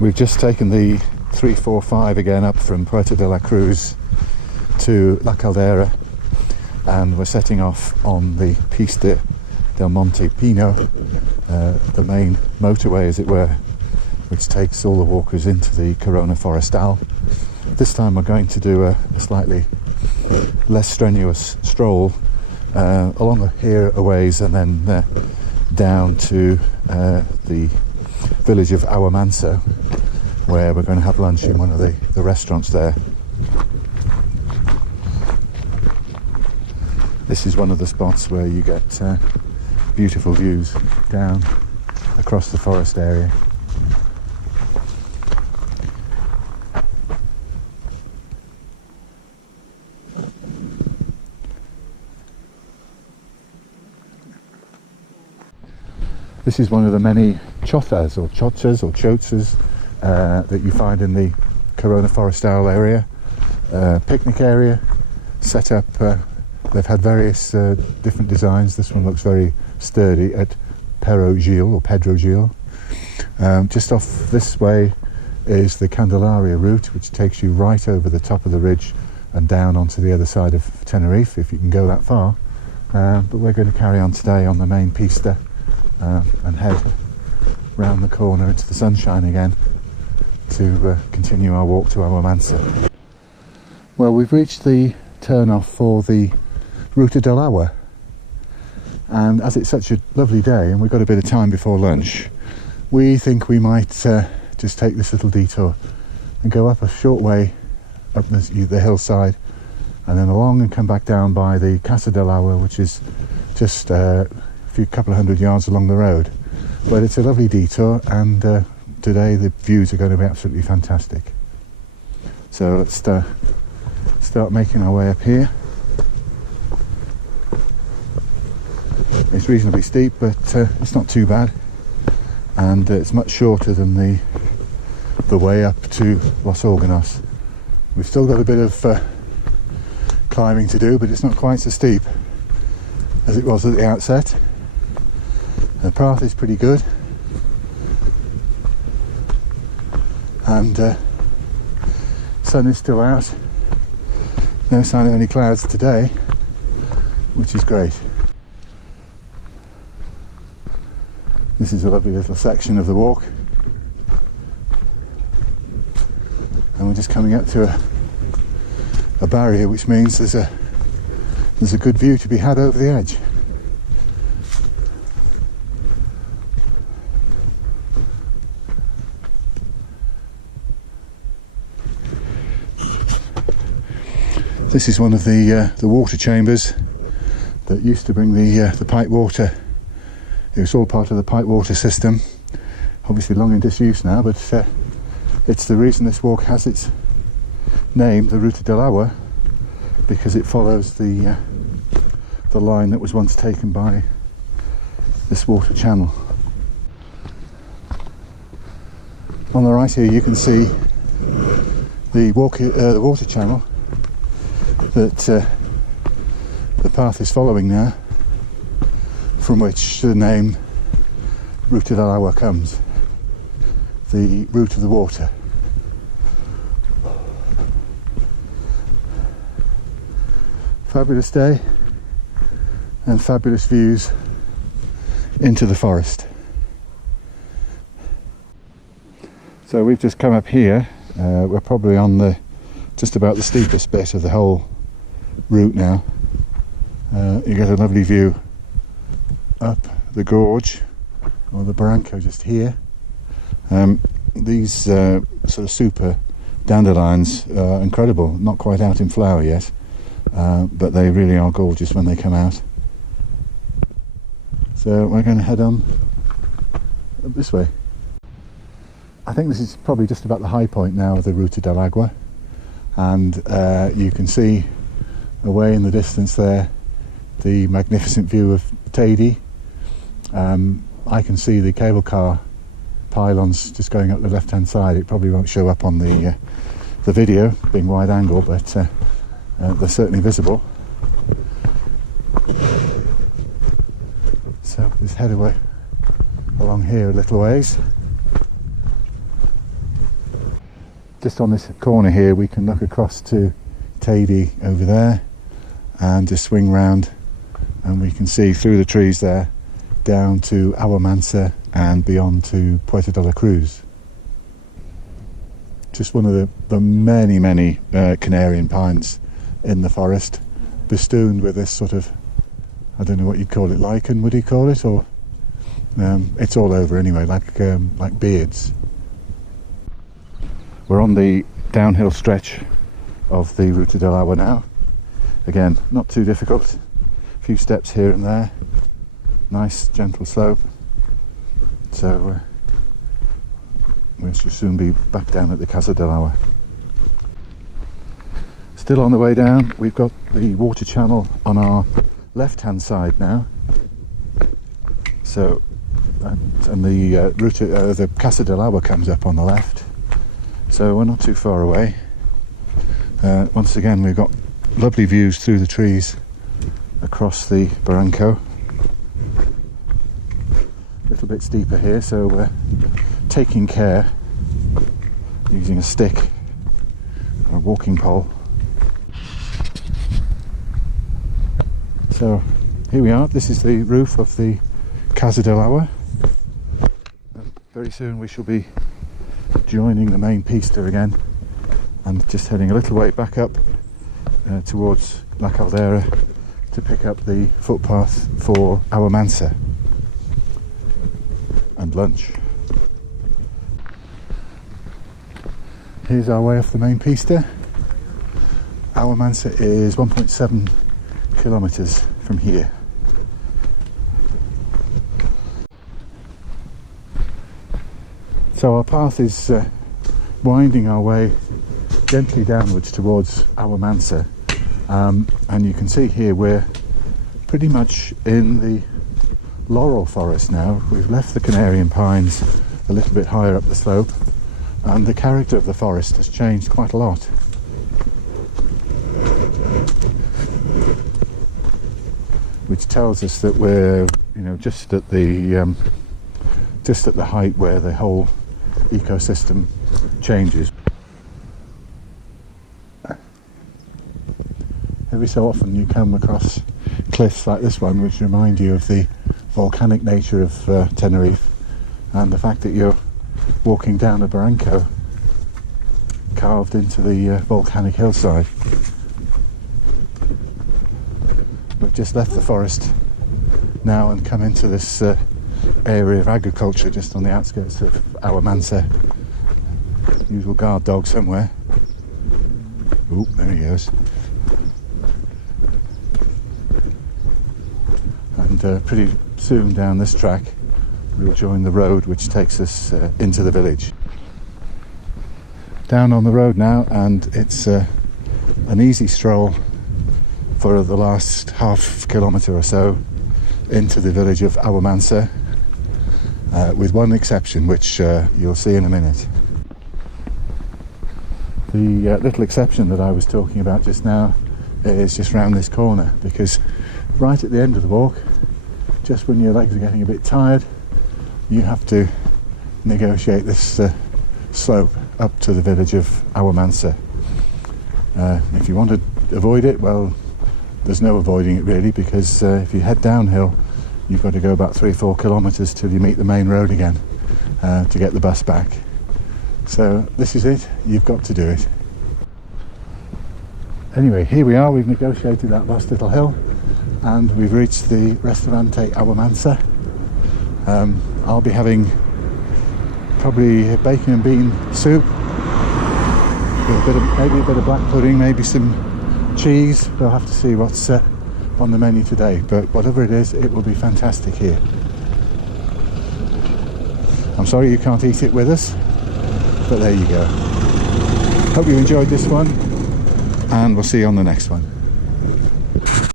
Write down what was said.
We've just taken the 345 again up from Puerto de la Cruz to La Caldera, and we're setting off on the Pista del Monte Pino, the main motorway as it were, which takes all the walkers into the Corona Forestal. This time we're going to do a slightly less strenuous stroll along here a ways, and then down to the village of Aguamansa, where we're going to have lunch in one of the restaurants there. This is one of the spots where you get beautiful views down across the forest area. This is one of the many chotas or chotzas that you find in the Corona Forestal area. Picnic area set up. They've had various different designs. This one looks very sturdy at Pedro Gil. Just off this way is the Candelaria route, which takes you right over the top of the ridge and down onto the other side of Tenerife, if you can go that far. But we're going to carry on today on the main pista and head round the corner into the sunshine again to continue our walk to Aguamansa. Well, we've reached the turn-off for the Ruta del Agua, and as it's such a lovely day and we've got a bit of time before lunch, we think we might just take this little detour and go up a short way up the hillside, and then along and come back down by the Casa del Agua, which is just couple of hundred yards along the road. But it's a lovely detour, and today the views are going to be absolutely fantastic. So let's start making our way up here. It's reasonably steep, but it's not too bad, and it's much shorter than the way up to Los Órganos. We've still got a bit of climbing to do, but it's not quite so steep as it was at the outset. The path is pretty good, and sun is still out. No sign of any clouds today, which is great. This is a lovely little section of the walk, and we're just coming up to a barrier, which means there's a good view to be had over the edge. This is one of the water chambers that used to bring the pipe water. It was all part of the pipe water system, obviously long in disuse now, but it's the reason this walk has its name, the Ruta del Agua, because it follows the line that was once taken by this water channel. On the right here you can see the water channel that the path is following now, from which the name Ruta del Agua comes, the route of the water. Fabulous day and fabulous views into the forest. So we've just come up here. We're probably on just about the steepest bit of the whole route now. You get a lovely view up the gorge, or the barranco just here. These sort of super dandelions are incredible, not quite out in flower yet, but they really are gorgeous when they come out. So we're going to head on up this way. I think this is probably just about the high point now of the Ruta del Agua, and you can see away in the distance there the magnificent view of Teide. I can see the cable car pylons just going up the left hand side. It probably won't show up on the video, being wide angle, but they're certainly visible. So just head away along here a little ways. just on this corner here we can look across to Tady over there and just swing round, and we can see through the trees there down to Aguamansa and beyond to Puerto de la Cruz. Just one of the many Canarian pines in the forest, festooned with this sort of, I don't know what you'd call it, lichen would you call it, or it's all over anyway, like beards. We're on the downhill stretch of the Ruta del Agua now. Again, not too difficult, a few steps here and there, nice gentle slope, so we should soon be back down at the Casa del Agua. Still on the way down, we've got the water channel on our left hand side now, so and the Casa del Agua comes up on the left, so we're not too far away. Once again we've got lovely views through the trees across the barranco. A little bit steeper here, so we're taking care, using a stick or a walking pole. So here we are, this is the roof of the Casa del Agua. Very soon we shall be joining the main pista again and just heading a little way back up towards La Caldera to pick up the footpath for Aguamansa and lunch. Here's our way off the main pista. Aguamansa is 1.7 kilometers from here. So our path is winding our way gently downwards towards Aguamansa, and you can see here we're pretty much in the laurel forest now. We've left the Canarian pines a little bit higher up the slope, and the character of the forest has changed quite a lot. Which tells us that we're, just at the height where the whole ecosystem changes. Every so often you come across cliffs like this one which remind you of the volcanic nature of Tenerife, and the fact that you're walking down a barranco carved into the volcanic hillside. We've just left the forest now and come into this area of agriculture just on the outskirts of Aguamansa. Usual guard dog somewhere. Oh, there he goes. And pretty soon down this track we'll join the road which takes us into the village. Down on the road now, and it's an easy stroll for the last half kilometre or so into the village of Aguamansa, with one exception which you'll see in a minute. The little exception that I was talking about just now is just round this corner, because right at the end of the walk, just when your legs are getting a bit tired, you have to negotiate this slope up to the village of Aguamansa. If you want to avoid it, well, there's no avoiding it really, because if you head downhill you've got to go about 3 or 4 kilometres till you meet the main road again to get the bus back. So this is it, you've got to do it. Anyway, here we are, we've negotiated that last little hill and we've reached the Restaurante Aguamansa. I'll be having probably bacon and bean soup with maybe a bit of black pudding, maybe some cheese. We'll have to see what's on the menu today, but whatever it is, it will be fantastic here. I'm sorry you can't eat it with us, but there you go. Hope you enjoyed this one, and we'll see you on the next one.